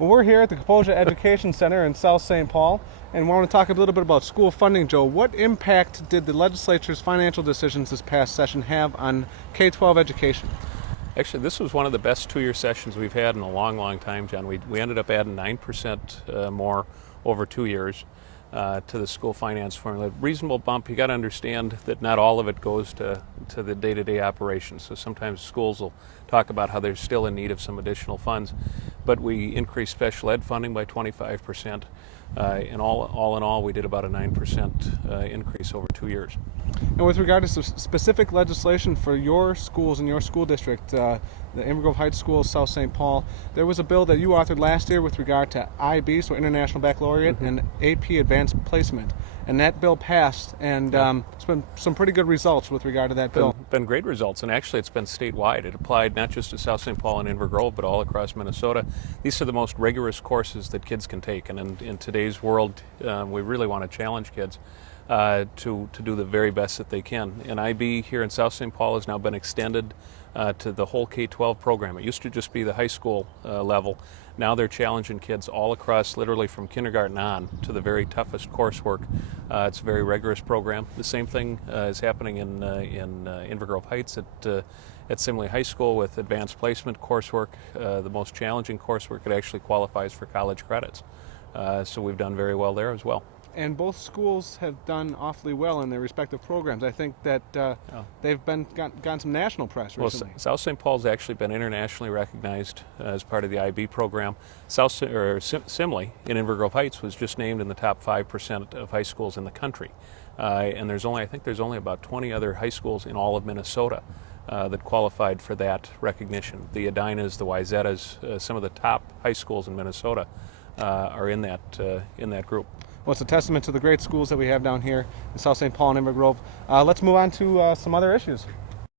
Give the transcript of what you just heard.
Well, we're here at the Kaposia Education Center in South St. Paul, and we want to talk a little bit about school funding. Joe, what impact did the legislature's financial decisions this past session have on K-12 education? Actually, this was one of the best two-year sessions we've had in a long, long time, John. We ended up adding 9% more over 2 years to the school finance formula. Reasonable bump. You got to understand that not all of it goes to the day-to-day operations. So sometimes schools will talk about how they're still in need of some additional funds, but we increased special ed funding by 25%. And all in all, we did about a 9% increase over 2 years. And with regard to specific legislation for your schools and your school district, the Inver Grove Heights Schools, South St. Paul, there was a bill that you authored last year with regard to IB, so International Baccalaureate, and AP Advanced Placement. And that bill passed, and it's been some pretty good results with regard to that bill. Been great results, and actually it's been statewide. It applied not just to South St. Paul and Inver Grove, but all across Minnesota. These are the most rigorous courses that kids can take, and in today's world, we really want to challenge kids to do the very best that they can. And IB here in South St. Paul has now been extended to the whole K-12 program. It used to just be the high school level. Now they're challenging kids all across, literally from kindergarten on to the very toughest coursework. It's a very rigorous program. The same thing is happening in Inver Grove Heights at Simley High School with advanced placement coursework. The most challenging coursework, it actually qualifies for college credits. So we've done very well there as well. And both schools have done awfully well in their respective programs. I think that they've gotten some national press recently. Well, South St. Paul's actually been internationally recognized as part of the IB program. Simley in Inver Grove Heights was just named in the top 5% of high schools in the country. And I think there's only about 20 other high schools in all of Minnesota that qualified for that recognition. The Edinas, the Wyzetas, some of the top high schools in Minnesota are in that group. Well, it's a testament to the great schools that we have down here in South St. Paul and Inver Grove. Let's move on to some other issues.